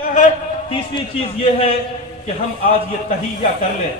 کیا ہے؟ تیسری چیز یہ ہے کہ ہم آج یہ تہیہ کر لیں،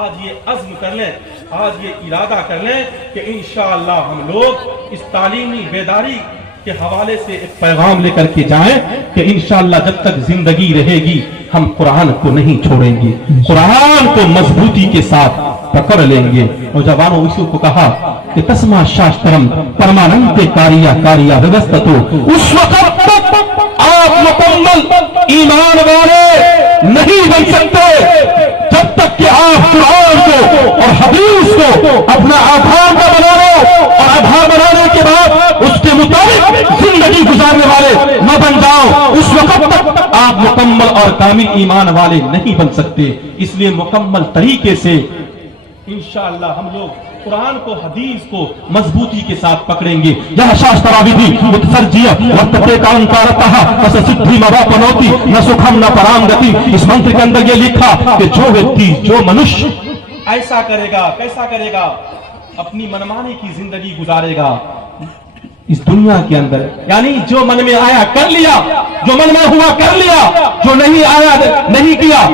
آج یہ عزم کر لیں، آج یہ ارادہ کر لیں کہ انشاءاللہ ہم لوگ اس تعلیمی بیداری کے حوالے سے ایک پیغام لے کر کے جائیں کہ انشاءاللہ جب تک زندگی رہے گی ہم قرآن کو نہیں چھوڑیں گے، قرآن کو مضبوطی کے ساتھ پکڑ لیں گے۔ اور جوانوں اسی کو کہا کہ تسمع شاسترم پرماننتے کاریا کاریا ویوستتو، اس وقت تک آپ مکمل ایمان والے نہیں بن سکتے جب تک کہ آپ قرآن کو اور حدیث کو اپنا آدھار کا بنا لو، اور آدھار بنانے کے بعد اس کے مطابق زندگی گزارنے والے نہ بن جاؤ، اس وقت تک آپ مکمل اور کامل ایمان والے نہیں بن سکتے۔ اس لیے مکمل طریقے سے انشاءاللہ ہم لوگ قرآن کو حدیث کو مضبوطی کے ساتھ پکڑیں گے۔ یہ شاستراویدھی متسرجیہ ورتتے کانکارتہ تس سدھی مواپنوتی نہ سکھم نہ پرامگتی۔ اس منتر کے اندر یہ لکھا کہ جو ویکتی جو منش ایسا کرے گا، کیسا کرے گا؟ اپنی منمانی کی زندگی گزارے گا اس دنیا کے اندر، یعنی جو من میں آیا کر لیا، جو من میں ہوا کر لیا، جو نہیں آیا نہیں کیا،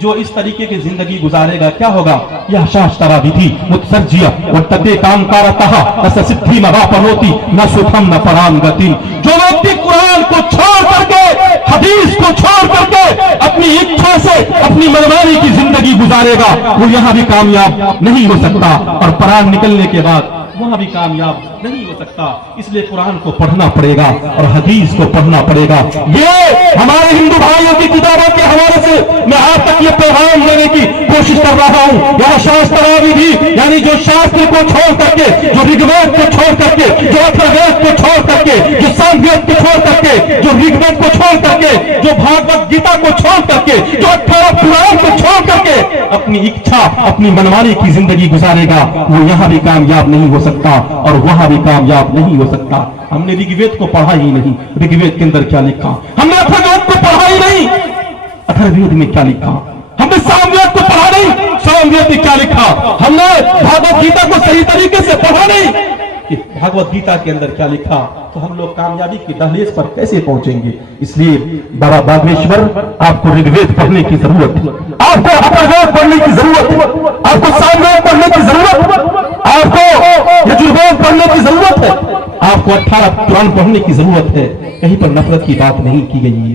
جو اس طریقے کی زندگی گزارے گا کیا ہوگا؟ یہ شاستراویدھی متسرجیہ ورتتے کانکارتہ تس سدھی مواپنوتی نہ سکھم نہ پرام گتی۔ جو ویکتی قرآن کو چھوڑ کر کے، حدیث کو چھوڑ کر کے اپنی اچھا سے اپنی منمانی کی زندگی گزارے گا وہ یہاں بھی کامیاب نہیں ہو سکتا، اور پران نکلنے کے بعد وہاں بھی کامیاب نہیں ہو سکتا۔ اس لیے قرآن کو پڑھنا پڑے گا اور حدیث کو پڑھنا پڑے گا۔ یہ ہمارے ہندو بھائیوں کی کتابوں کے حوالے سے میں آپ تک یہ پیغام دینے کی کوشش کر رہا ہوں۔ یہ شاستراویدھی یعنی جو شاستر کو چھوڑ کر کے، جو رگوید کو چھوڑ کر کے، جو اتھروید کو چھوڑ کر کے، جو ساموید کو چھوڑ کر کے، جو رگوید کو چھوڑ کر کے، جو بھاگوت گیتا کو چھوڑ کر کے، جو 18 پران کو چھوڑ کر کے اپنی اچھا اپنی منمانی کی زندگی گزارے گا وہ یہاں بھی کامیاب نہیں ہو سکتا اور وہاں بھی کامیاب نہیں ہو سکتا۔ ہم نے رگوید کو پڑھا ہی نہیں، رگوید کے اندر کیا لکھا؟ ہم نے اتھروید کو پڑھا ہی نہیں، اتھروید میں کیا لکھا؟ ہم نے ساموید کو پڑھا نہیں، ساموید میں کیا لکھا؟ ہم نے بھاگوت گیتا کو صحیح طریقے سے پڑھا نہیں کہ بھاگوت گیتا کے اندر کیا لکھا؟ تو ہم لوگ کامیابی کی دہلیز پر کیسے پہنچیں گے؟ اس لیے بابا باگیشور آپ کو رگوید پڑھنے کی ضرورت ہے، آپ کو اتھروید پڑھنے کی ضرورت ہے، آپ کو ساموید پڑھنے کی ضرورت ہے، آپ کو یجوروید پڑھنے کی ضرورت ہے، آپ کو 18 پران پڑھنے کی ضرورت ہے۔ کہیں پر نفرت کی بات نہیں کی گئی ہے،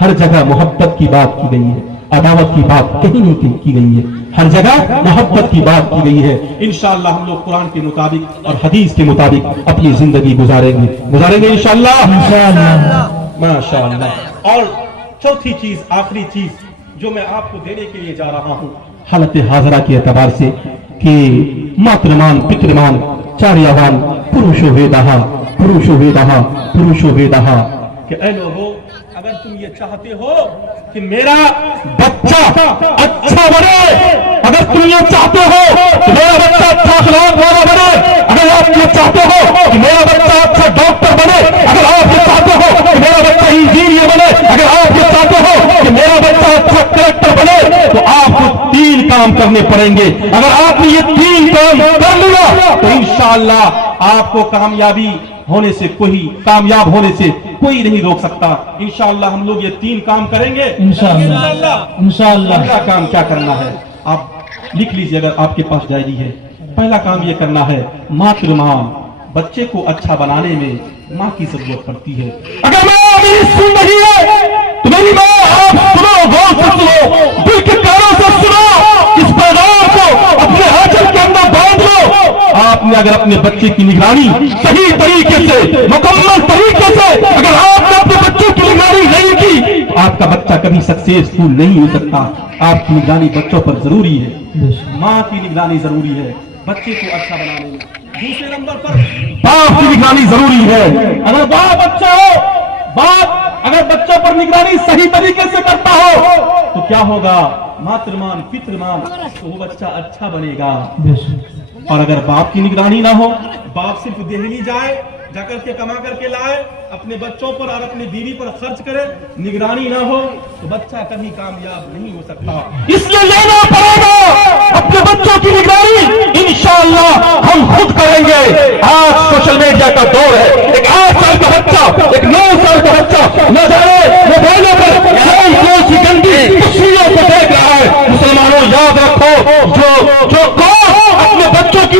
ہر جگہ محبت کی بات کی گئی ہے، عداوت کی بات کہیں نہیں کی گئی ہے، ہر جگہ محبت کی بات کی گئی ہے۔ انشاءاللہ ہم لوگ قرآن کے مطابق اور حدیث کے مطابق اپنی زندگی گزاریں گے انشاءاللہ ماشاءاللہ۔ اور چوتھی چیز، آخری چیز جو میں آپ کو دینے کے لیے جا رہا ہوں حالت حاضرہ کے اعتبار سے کہ ماترمان پترمان چاریاوان پروشو ویدہا پروشو ویدہا پروشو ویدہا، کہ اے لوگو اگر تم یہ چاہتے ہو کہ میرا بچہ اچھا بنے، اگر تم یہ چاہتے ہو کہ میرا بچہ اچھا اخلاق والا بنے، اگر آپ یہ چاہتے ہو کہ میرا بچہ اچھا ڈاکٹر بنے، اگر آپ یہ چاہتے ہو کہ میرا بچہ انجینئر بنے، اگر آپ یہ چاہتے ہو کہ میرا بچہ اچھا کلیکٹر بنے، تو آپ کو 3 کام کرنے پڑیں گے۔ اگر آپ نے یہ 3 کام کر لیا تو انشاءاللہ آپ کو کامیابی ہونے سے کامیاب ہونے سے کوئی نہیں روک سکتا۔ انشاءاللہ ہم لوگ یہ 3 کام کریں گے انشاءاللہ۔ پہلا کام کیا کرنا ہے آپ لکھ لیجئے اگر آپ کے پاس ڈائری ہے۔ پہلا کام یہ کرنا ہے ماترمان، بچے کو اچھا بنانے میں ماں کی ضرورت پڑتی ہے۔ اگر ماں سن رہی ہے تو میری ماں آپ سنو، غور سے سنو، دل کے کانوں سے سنو، اس پیغام کو اپنے آنچل کے اندر باندھ لو۔ آپ نے اگر اپنے بچے کی نگرانی صحیح طریقے سے مکمل طریقے سے اگر آپ نے اپنے بچوں کی نگرانی نہیں کی، آپ کا بچہ کبھی سکسیسفل نہیں ہو سکتا۔ آپ کی نگرانی بچوں پر ضروری ہے، ماں کی نگرانی ضروری ہے بچے کو اچھا بنانے میں۔ دوسرے نمبر پر باپ کی نگرانی ضروری ہے۔ اگر باپ اچھا ہو، باپ اگر بچوں پر نگرانی صحیح طریقے سے کرتا ہو تو کیا ہوگا؟ ماترمان پترمان، تو وہ بچہ اچھا بنے گا۔ اور اگر باپ کی نگرانی نہ ہو، باپ صرف دہلی جائے، جا کر کے کما کر کے لائے، اپنے بچوں پر اور اپنی بیوی پر خرچ کرے، نگرانی نہ ہو تو بچہ کبھی کامیاب نہیں ہو سکتا۔ اس لیے لینا پڑے گا اپنے بچوں کی نگرانی، انشاءاللہ ہم خود کریں گے۔ آج سوشل میڈیا کا دور ہے، ایک 8 سال کا بچہ، ایک 9 سال کا بچہ نہ جانے موبائلوں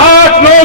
8-9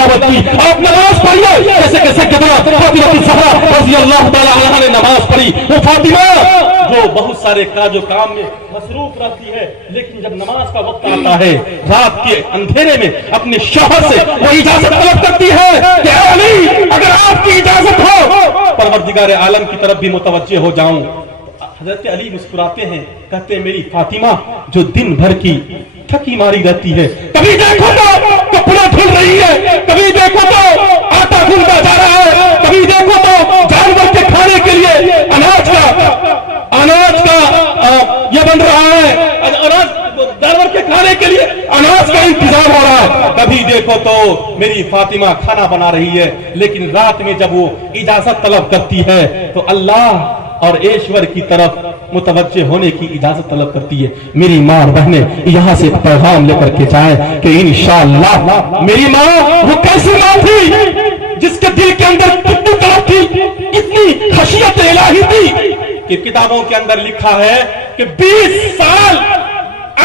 تلاوت کی, آپ نماز پڑھیے جیسے کہ سیدتنا فاطمہ الزہرا رضی اللہ تعالی عنہا نے نماز پڑھی. وہ فاطمہ جو بہت سارے کاج و کام میں مصروف رہتی ہے, لیکن جب نماز کا وقت آتا ہے رات کے اندھیرے میں اپنے شوہر سے وہ اجازت طلب کرتی ہے کہ اے علی اگر آپ کی اجازت ہو پروردگار عالم کی طرف بھی متوجہ ہو جاؤں. حضرت علی مسکراتے ہیں, کہتے ہیں میری فاطمہ جو دن بھر کی تھکی ماری رہتی ہے, کبھی دیکھو تو کپڑا دھل رہی ہے, کبھی دیکھو تو آٹا گھلتا جا رہا ہے, کبھی دیکھو تو جانور کے کھانے کے لیے اناج کا یہ بن رہا ہے, جانور کے کھانے کے لیے اناج کا انتظام ہو رہا ہے, کبھی دیکھو تو میری فاطمہ کھانا بنا رہی ہے. لیکن رات میں جب وہ اجازت طلب کرتی ہے تو اللہ اور ایشور کی طرف متوجہ ہونے کی اجازت طلب کرتی ہے. میری ماں اور بہنیں یہاں سے ایک پیغام لے کر کے جائیں کہ انشاءاللہ میری ماں وہ کیسی ماں تھی جس کے دل کے اندر کتنی طرف تھی, اتنی خشیت الہی تھی کہ کتابوں کے اندر لکھا ہے کہ 20 سال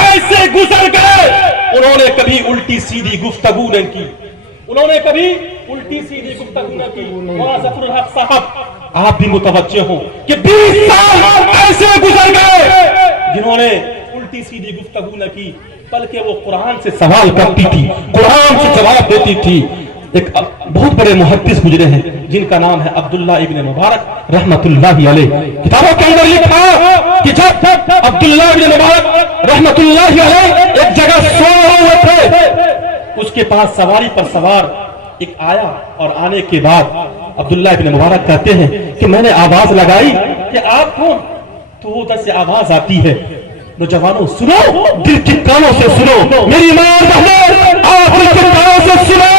ایسے گزر گئے انہوں نے کبھی الٹی سیدھی گفتگو نہیں کی, انہوں نے کبھی الٹی سیدھی گفتگو نہ کی. مولانا ظفر الحق صاحب آپ بھی متوجہ ہوں کہ 20 سال ایسے گزر گئے جنہوں نے الٹی سیدھی گفتگو نہ کی, بلکہ وہ قرآن سے سوال کرتی تھی, قرآن سے جواب دیتی تھی. ایک بہت بڑے محدث گزرے ہیں جن کا نام ہے عبداللہ ابن مبارک رحمت اللہ علیہ. کتابوں کے اندر لکھا کہ جب عبداللہ ابن مبارک رحمت اللہ علیہ ایک جگہ سو ہوئے تھے, اس کے پاس سواری پر سوار ایک آیا, اور آنے کے بعد عبداللہ ابن مبارک کہتے ہیں کہ میں نے آواز لگائی کہ آپ کون, تو ادھر سے آواز آتی ہے نوجوانوں سنو, دل کے کانوں سے سنو, میری ماں بہنیں آپ دل کے کانوں سے سنو.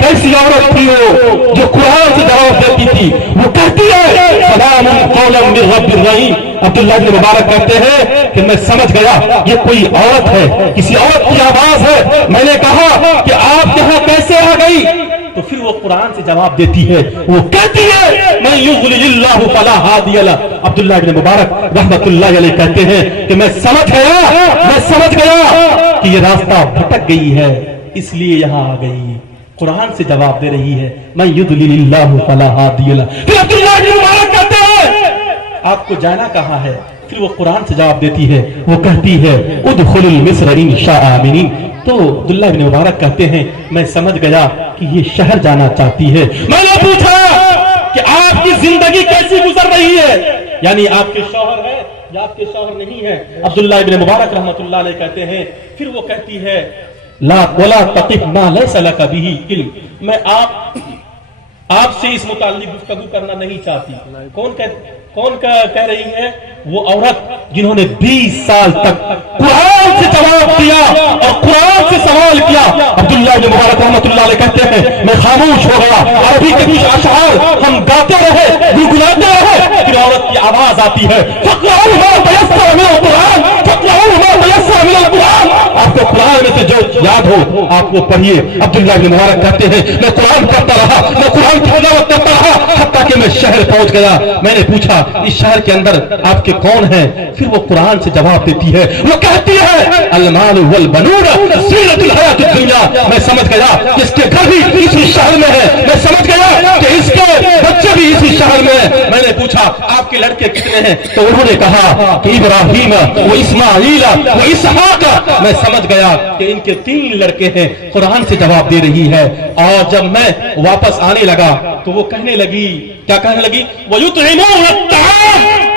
کیسی عورت تھی وہ جو قرآن سے جواب دیتی تھی, وہ کہتی ہے سلام قولا من رب الرحیم. عبداللہ بن مبارک کہتے ہیں کہ میں سمجھ گیا یہ کوئی عورت ہے, کسی عورت کی آواز ہے. میں نے کہا کہ آپ یہاں کیسے آ گئی, تو پھر وہ قرآن سے جواب دیتی ہے, وہ کہتی ہے میں یضلل اللہ فلا ہادی لہ. عبداللہ بن مبارک رحمت اللہ علیہ کہتے ہیں کہ میں سمجھ گیا کہ یہ راستہ بھٹک گئی ہے, اس لیے یہاں آ گئی. قرآن سے جواب دے رہی ہے میں یضلل اللہ فلا ہادی لہ. پھر عبداللہ بن مبارک کہتے ہیں آپ کو جانا کہاں ہے, پھر وہ قرآن سے جواب دیتی ہے, وہ کہتی ہے ادخل مصر ان شاء آمنین. تو عبداللہ بن مبارک کہتے ہیں میں سمجھ گیا کہ یہ شہر جانا چاہتی ہے. میں نے پوچھا کہ آپ کی زندگی کیسی گزر رہی ہے, یعنی آپ کے شوہر ہے یا آپ کے شوہر نہیں ہے. عبداللہ بن مبارک رحمت اللہ علیہ کہتے ہیں پھر وہ کہتی ہے لا ولا تقف ما ليس لك به علم. میں آپ سے اس متعلق گفتگو کرنا نہیں چاہتی. کون کہہ رہی ہے, وہ عورت جنہوں نے 20 سال تک قرآن سے جواب دیا اور قرآن سے سوال کیا. عبداللہ بن مبارک رحمت اللہ علیہ کہتے ہیں میں خاموش ہو گیا, عربی کے کچھ اشعار ہم گاتے رہے, گنگناتے رہے, پھر عورت کی آواز آتی ہے فقرؤوا ما تيسر من القرآن, فقرؤوا ما تيسر من القرآن. آپ کو قرآن میں سے جو یاد ہو آپ وہ پڑھیے. عبداللہ بن مبارک کہتے ہیں میں قرآن پڑھتا رہا, میں قرآن کی تلاوت کرتا رہا حتیٰ کہ میں شہر پہنچ گیا. میں نے پوچھا اس شہر کے اندر آپ کے کون ہیں, پھر وہ قرآن سے جواب دیتی ہے, وہ کہتی ہے المال والبنون زینت الحیات الدنیا. میں سمجھ گیا کہ اس کے گھر بھی اسی شہر میں ہے, میں سمجھ گیا کہ اس کے بچے بھی اسی شہر میں ہیں. میں نے پوچھا آپ کے لڑکے کتنے ہیں, تو انہوں نے کہا کہ ابراہیم و اسماعیل و اسحاق. میں سمجھ گیا کہ ان کے 3 لڑکے ہیں. قرآن سے جواب دے رہی ہے. اور جب میں واپس آنے لگا تو وہ کہنے لگی, کیا کہنے لگی, وَيُطْعِمُونَ الطَّعَامَ,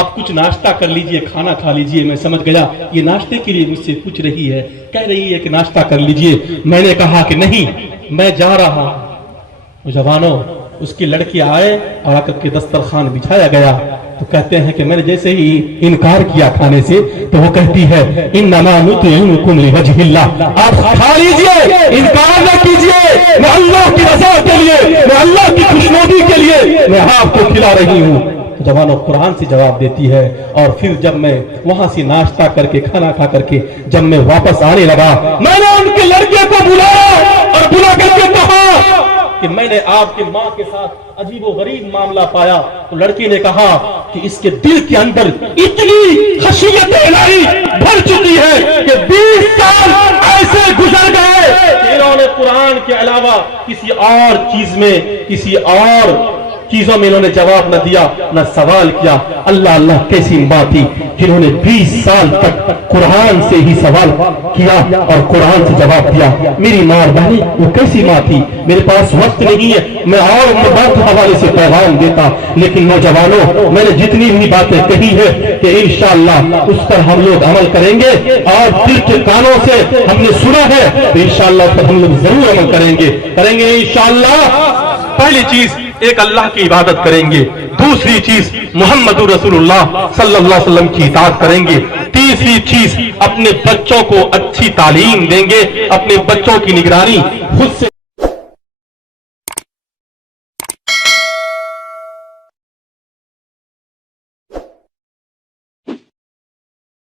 آپ کچھ ناشتہ کر لیجئے, کھانا کھا لیجئے. میں سمجھ گیا یہ ناشتے کے لیے مجھ سے پوچھ رہی ہے, کہہ رہی ہے کہ ناشتہ کر لیجئے. میں نے کہا کہ نہیں میں جا رہا ہوں. جوانوں اس کے لڑکے آئے اور آ کر کے دسترخوان بچھایا گیا. تو کہتے ہیں کہ میں نے جیسے ہی انکار کیا کھانے سے تو وہ کہتی ہے انما نطعمکم لوجہ اللہ, آپ کھا لیجئے, انکار نہ کیجئے, میں اللہ کی رضا کے لیے, میں اللہ کی خوشنودی کے لیے میں آپ کو کھلا رہی ہوں. جوانوں قرآن سے جواب دیتی ہے. اور پھر جب میں وہاں سے ناشتہ کر کے کھانا کھا کر کے جب میں واپس آنے لگا, میں نے ان کے لڑکے کو بلایا اور بلا کر کے کہا کہ میں نے آپ کے ماں کے ساتھ عجیب و غریب معاملہ پایا. تو لڑکی نے کہا کہ اس کے دل کے اندر اتنی خشیت الہی بھر چکی ہے کہ 20 سال ایسے گزر گئے کہ انہوں نے قرآن کے علاوہ کسی اور چیز میں، کسی اور چیزوں میں انہوں نے جواب نہ دیا، نہ سوال کیا۔ اللہ اللہ کیسی بات تھی جنہوں نے 20 سال تک قرآن سے ہی سوال کیا اور قرآن سے جواب دیا۔ میری ماں بہنی وہ کیسی ماں تھی؟ میرے پاس وقت نہیں ہے میں اور بات حوالے سے پیغام دیتا، لیکن نوجوانوں میں نے جتنی بھی باتیں کہی ہے کہ انشاءاللہ اس پر ہم لوگ عمل کریں گے، اور دل کے کانوں سے ہم نے سنا ہے تو انشاءاللہ اس پر ہم لوگ ضرور عمل کریں گے انشاءاللہ۔ پہلی چیز ایک اللہ کی عبادت کریں گے، دوسری چیز محمد رسول اللہ صلی اللہ علیہ وسلم کی اطاعت کریں گے، تیسری چیز اپنے بچوں کو اچھی تعلیم دیں گے، اپنے بچوں کی نگرانی خود سے